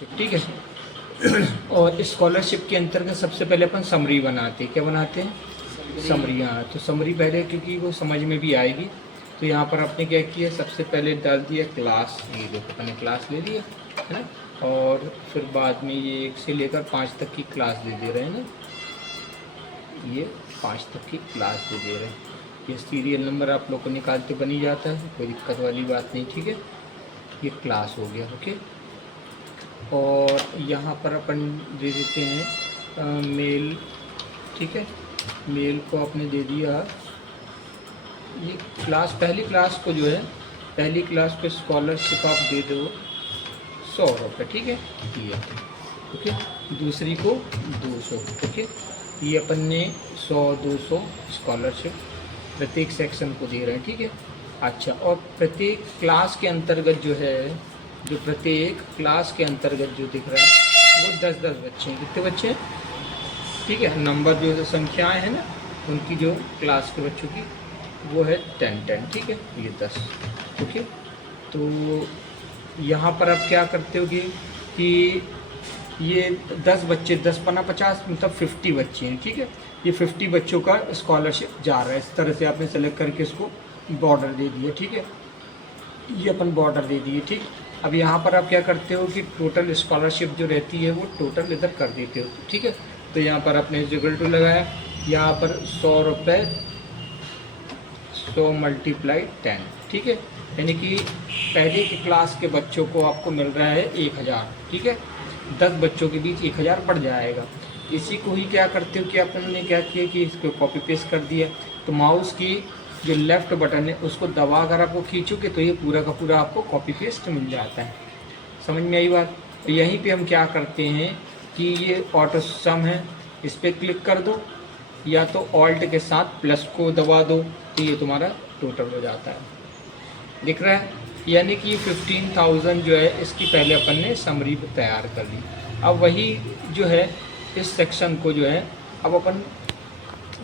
ठीक है। और स्कॉलरशिप के अंतर्गत सबसे पहले अपन समरी बनाते हैं। क्या बनाते हैं? समरी। हाँ, तो समरी पहले, क्योंकि वो समझ में भी आएगी। तो यहाँ पर आपने क्या किया, सबसे पहले डाल दिया क्लास। ये देखो अपने क्लास ले लिया है ना, और फिर बाद में ये 1 से लेकर 5 तक की क्लास दे रहे हैं ना, ये 5 तक की क्लास दे रहे हैं। ये सीरियल नंबर आप लोग को निकालते बनी जाता है, कोई दिक्कत वाली बात नहीं। ठीक है, ये क्लास हो गया। ओके, और यहाँ पर अपन दे देते हैं मेल। ठीक है, मेल को आपने दे दिया ये क्लास, पहली क्लास को जो है, पहली क्लास को स्कॉलरशिप आप दे दो 100 रुपये। ठीक है, ये ओके। दूसरी को 200। ओके, ये अपन ने 100-200 स्कॉलरशिप प्रत्येक सेक्शन को दे रहे हैं। ठीक है, अच्छा। और प्रत्येक क्लास के अंतर्गत जो है, जो प्रत्येक क्लास के अंतर्गत जो दिख रहा है वो 10-10 बच्चे हैं। कितने बच्चे हैं? ठीक है, नंबर जो संख्याएं हैं ना उनकी, जो क्लास के बच्चों की, वो है 10-10। ठीक है, ये 10। ओके, तो यहाँ पर आप क्या करते होगे कि ये 10 बच्चे, 10×50 मतलब 50 बच्चे हैं। ठीक है, ये 50 बच्चों का स्कॉलरशिप जा रहा है। इस तरह से आपने सेलेक्ट करके इसको बॉर्डर दे दिया। ठीक है, ये अपन बॉर्डर दे दिए। ठीक, अब यहाँ पर आप क्या करते हो कि टोटल स्कॉलरशिप जो रहती है वो टोटल इधर कर देते हो। ठीक है, तो यहाँ पर आपने इक्वल टू लगाया, यहाँ पर 100 रुपये 100 × 10। ठीक है, यानी कि पहले की क्लास के बच्चों को आपको मिल रहा है 1000। ठीक है, 10 बच्चों के बीच 1000 बढ़ जाएगा। इसी को ही क्या करते हो कि आपने क्या किया कि इसको कॉपी पेस्ट कर दिया। तो माउस की जो लेफ़्ट बटन है उसको दबा कर आपको खींचोगे तो ये पूरा का पूरा आपको कॉपी पेस्ट मिल जाता है। समझ में आई बात? तो यहीं पे हम क्या करते हैं कि ये ऑटो सम है, इस पर क्लिक कर दो, या तो ऑल्ट के साथ प्लस को दबा दो, तो ये तुम्हारा टोटल हो जाता है। दिख रहा है? यानी कि 15,000 जो है इसकी पहले अपन ने समरी तैयार कर ली। अब वही जो है इस सेक्शन को जो है, अब अपन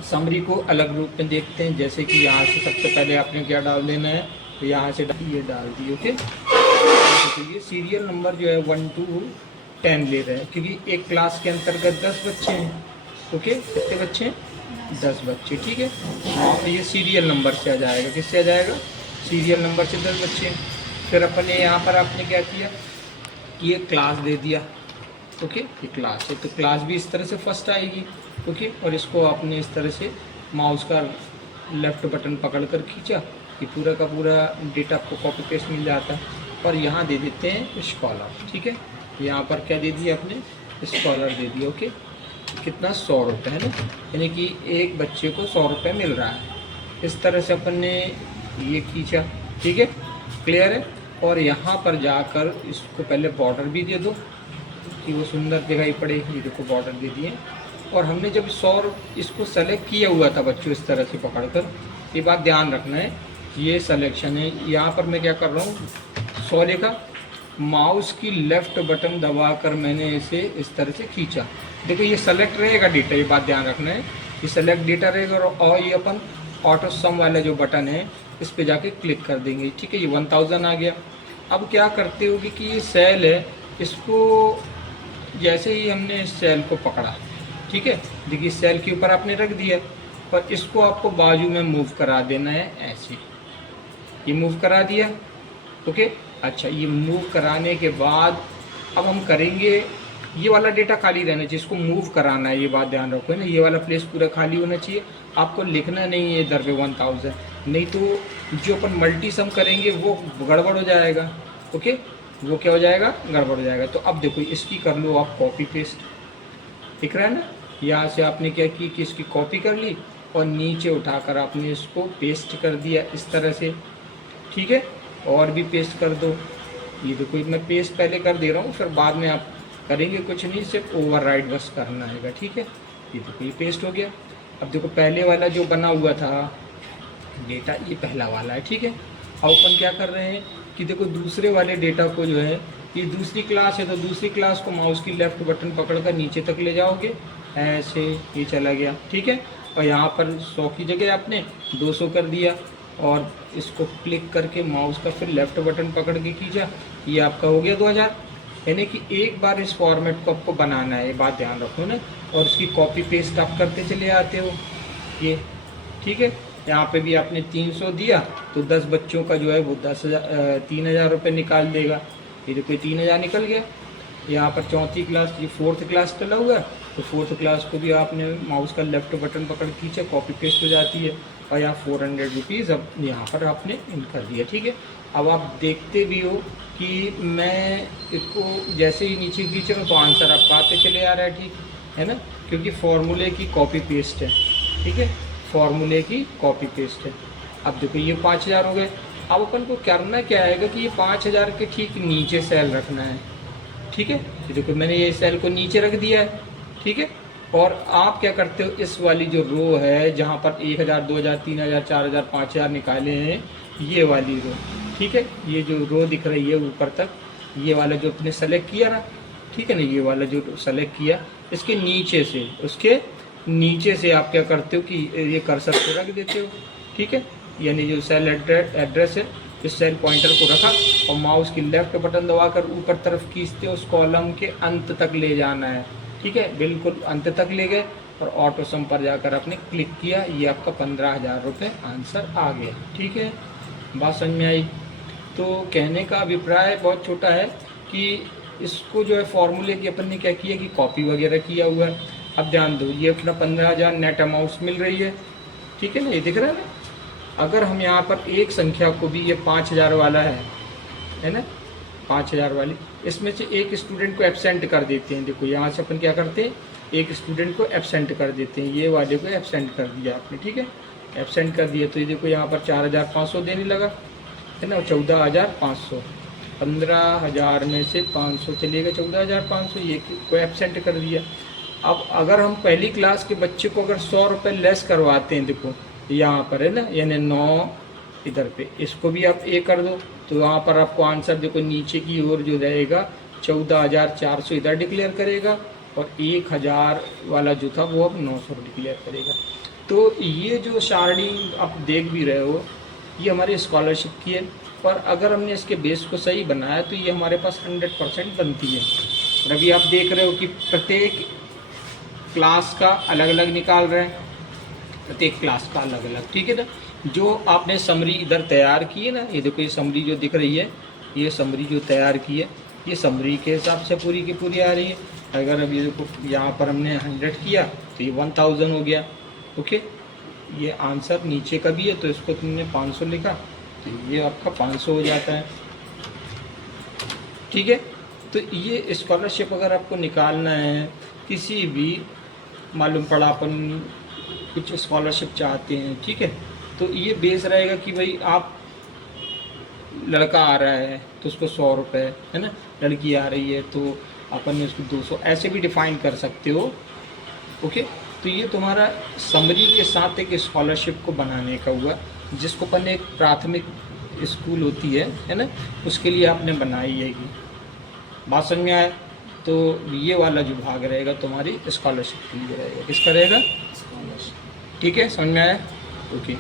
समरी को अलग रूप में देखते हैं। जैसे कि यहाँ से सबसे पहले आपने क्या डाल देना है, तो यहाँ से ये डाल दिए। ओके, तो ये सीरियल नंबर जो है 1 to 10 ले रहे हैं, क्योंकि एक क्लास के अंतर्गत 10 बच्चे हैं। ओके, कितने बच्चे हैं? 10 बच्चे। ठीक है, और ये सीरियल नंबर से आ जाएगा। किससे आ जाएगा? सीरियल नंबर से 10 बच्चे हैं। फिर अपन ने यहाँ पर आपने क्या किया कि ये क्लास दे दिया। ओके, ये क्लास है, तो क्लास भी इस तरह से फर्स्ट आएगी। ओके, और इसको आपने इस तरह से माउस का लेफ़्ट बटन पकड़ कर खींचा, ये पूरा का पूरा डेटा आपको कॉपी पेस्ट मिल जाता है। और यहाँ दे देते हैं स्कॉलर। ठीक है, यहाँ पर क्या दे दिया आपने? स्कॉलर दे दिया। ओके, कितना? 100 रुपये है ना, यानी कि एक बच्चे को 100 रुपये मिल रहा है। इस तरह से अपन ने ये खींचा। ठीक है, क्लियर है? और यहाँ पर जाकर इसको पहले बॉर्डर भी दे दो कि वो सुंदर दिखाई पड़े। ये देखो बॉर्डर दे दिए। और हमने जब 100 इसको सेलेक्ट किया हुआ था बच्चों, इस तरह से पकड़कर, ये बात ध्यान रखना है, ये सिलेक्शन है। यहाँ पर मैं क्या कर रहा हूँ, 100 लिखा, माउस की लेफ़्ट बटन दबाकर मैंने इसे इस तरह से खींचा। देखो ये सेलेक्ट रहेगा डेटा, ये बात ध्यान रखना है, ये सेलेक्ट डेटा रहेगा। और ये अपन ऑटो सम वाला जो बटन है इस पे जाके क्लिक कर देंगे। ठीक है, ये 1000 आ गया। अब क्या करते होगे कि ये सेल है, इसको जैसे ही हमने इस सेल को पकड़ा, ठीक है, देखिए सेल के ऊपर आपने रख दिया, पर इसको आपको बाजू में मूव करा देना है ऐसे। ये मूव करा दिया। ओके, अच्छा, ये मूव कराने के बाद अब हम करेंगे, ये वाला डेटा खाली रहना चाहिए, इसको मूव कराना है, ये बात ध्यान रखो है ना, ये वाला प्लेस पूरा खाली होना चाहिए। आपको लिखना नहीं है इधर पे 1000, नहीं तो जो अपन मल्टी सम करेंगे वो गड़बड़ हो जाएगा। ओके, वो क्या हो जाएगा? गड़बड़ हो जाएगा। तो अब देखो इसकी कर लो आप कॉपी पेस्ट, दिख रहा है ना, यहाँ से आपने क्या की कि इसकी कॉपी कर ली और नीचे उठाकर आपने इसको पेस्ट कर दिया इस तरह से। ठीक है, और भी पेस्ट कर दो। ये देखो मैं पेस्ट पहले कर दे रहा हूँ, फिर बाद में आप करेंगे कुछ नहीं, सिर्फ ओवरराइड बस करना है। ठीक है, ये देखो ये पेस्ट हो गया। अब देखो पहले वाला जो बना हुआ था डेटा, ये पहला वाला है। ठीक है, अब अपन क्या कर रहे हैं कि देखो दूसरे वाले डेटा को जो है, ये दूसरी क्लास है, तो दूसरी क्लास को माउस की लेफ़्ट बटन पकड़कर नीचे तक ले जाओगे ऐसे, ये चला गया। ठीक है, और यहाँ पर 100 की जगह आपने 200 कर दिया, और इसको क्लिक करके माउस का फिर लेफ़्ट बटन पकड़ के खींचा, ये आपका हो गया 2000। यानी कि एक बार इस फॉर्मेट को आपको बनाना है, ये बात ध्यान रखो ना, और उसकी कॉपी पेस्ट आप करते चले आते हो ये, ठीक है। यहाँ पे भी आपने 300 दिया तो 10 बच्चों का जो है वो 3,000 रुपये निकाल देगा। ये देखो 3,000 निकल गया। यहाँ पर चौथी क्लास, ये 4th क्लास चला हुआ है, तो 4th क्लास को भी आपने माउस का लेफ्ट बटन पकड़ खींचे, कॉपी पेस्ट हो जाती है, और यहाँ 400 रुपीज़ अब यहाँ पर आपने इन कर दिया, ठीक है। अब आप देखते भी हो कि मैं इसको जैसे ही नीचे खींच रहा हूँ तो आंसर आपका आते चले आ रहा है, ठीक है ना, क्योंकि फॉर्मूले की कॉपी पेस्ट है, ठीक है, फॉर्मूले की कॉपी पेस्ट है। अब देखो ये 5,000 हो गए। अब अपन को करना क्या आएगा कि ये 5,000 के ठीक नीचे सेल रखना है, ठीक है। ये देखो मैंने ये सेल को नीचे रख दिया है, ठीक है। और आप क्या करते हो, इस वाली जो रो है जहाँ पर 1,000, 2,000, 3,000, 4,000, 5,000 निकाले हैं, ये वाली रो, ठीक है, ये जो रो दिख रही है ऊपर तक, ये वाला जो आपने सेलेक्ट किया ना, ठीक है ना, ये वाला जो सेलेक्ट किया, इसके नीचे से, उसके नीचे से आप क्या करते हो कि ये कर्सर को रख देते हो, ठीक है। यानी जो सेल एड्रेस है, इस सेल पॉइंटर को रखा और माउस की लेफ्ट बटन दबाकर ऊपर तरफ खींचते, उस कॉलम के अंत तक ले जाना है, ठीक है, बिल्कुल अंत तक ले गए और ऑटो सम पर जाकर आपने क्लिक किया, ये आपका 15,000 रुपये आंसर आ गया, ठीक है। बात समझ में आई? तो कहने का अभिप्राय बहुत छोटा है कि इसको जो है फॉर्मूले की अपन ने क्या किया कि कॉपी वगैरह किया हुआ है। अब ध्यान दो, ये अपना 15,000 नेट अमाउंट मिल रही है, ठीक है ना, ये दिख रहा है ना। अगर हम यहाँ पर एक संख्या को भी, ये 5,000 वाला है ना, 5,000 वाली, इसमें से एक स्टूडेंट को एब्सेंट कर देते हैं। देखो यहाँ से अपन क्या करते हैं, एक स्टूडेंट को एब्सेंट कर देते हैं, ये वाले को एब्सेंट कर दिया आपने, ठीक है, एब्सेंट कर दिया। तो ये देखो यहाँ पर 4,500 देने लगा, है ना, 14,500, 15,000 में से 500 चलिएगा, 14,500, ये को एब्सेंट कर दिया। अब अगर हम पहली क्लास के बच्चे को अगर 100 रुपये लेस करवाते हैं, देखो यहाँ पर है ना, यानी 9 इधर पे, इसको भी आप ए कर दो, तो वहाँ पर आपको आंसर देखो नीचे की ओर जो रहेगा 14,400 इधर डिक्लेयर करेगा, और 1,000 वाला जो था वो अब 900 डिक्लेयर करेगा। तो ये जो सारणी आप देख भी रहे हो, ये हमारी स्कॉलरशिप की है, पर अगर हमने इसके बेस को सही बनाया तो ये हमारे पास 100% बनती है। और अभी आप देख रहे हो कि प्रत्येक क्लास का अलग अलग निकाल रहे हैं, प्रत्येक क्लास का अलग अलग, ठीक है ना। जो आपने समरी इधर तैयार की है ना, ये देखो ये समरी जो दिख रही है, ये समरी जो तैयार की है, ये समरी के हिसाब से पूरी की पूरी आ रही है। अगर अभी देखो यहाँ पर हमने 100 किया तो ये 1000 हो गया, ओके। ये आंसर नीचे का भी है, तो इसको तुमने 500 लिखा तो ये आपका 500 हो जाता है, ठीक है। तो ये स्कॉलरशिप अगर आपको निकालना है, किसी भी मालूम पड़ा अपन कुछ स्कॉलरशिप चाहते हैं, ठीक है, तो ये बेस रहेगा कि भाई आप लड़का आ रहा है तो उसको 100 रुपये, है ना, लड़की आ रही है तो अपन ने उसको 200, ऐसे भी डिफाइन कर सकते हो, ओके। तो ये तुम्हारा समरी के साथ एक स्कॉलरशिप को बनाने का हुआ, जिसको अपन एक प्राथमिक स्कूल होती है ना, उसके लिए आपने बनाई है। बात समझ में आए? तो ये वाला जो भाग रहेगा तुम्हारी स्कॉलरशिप के लिए रहेगा, किसका रहेगा, स्कॉलरशिप, ठीक है, समझ में आया, ओके।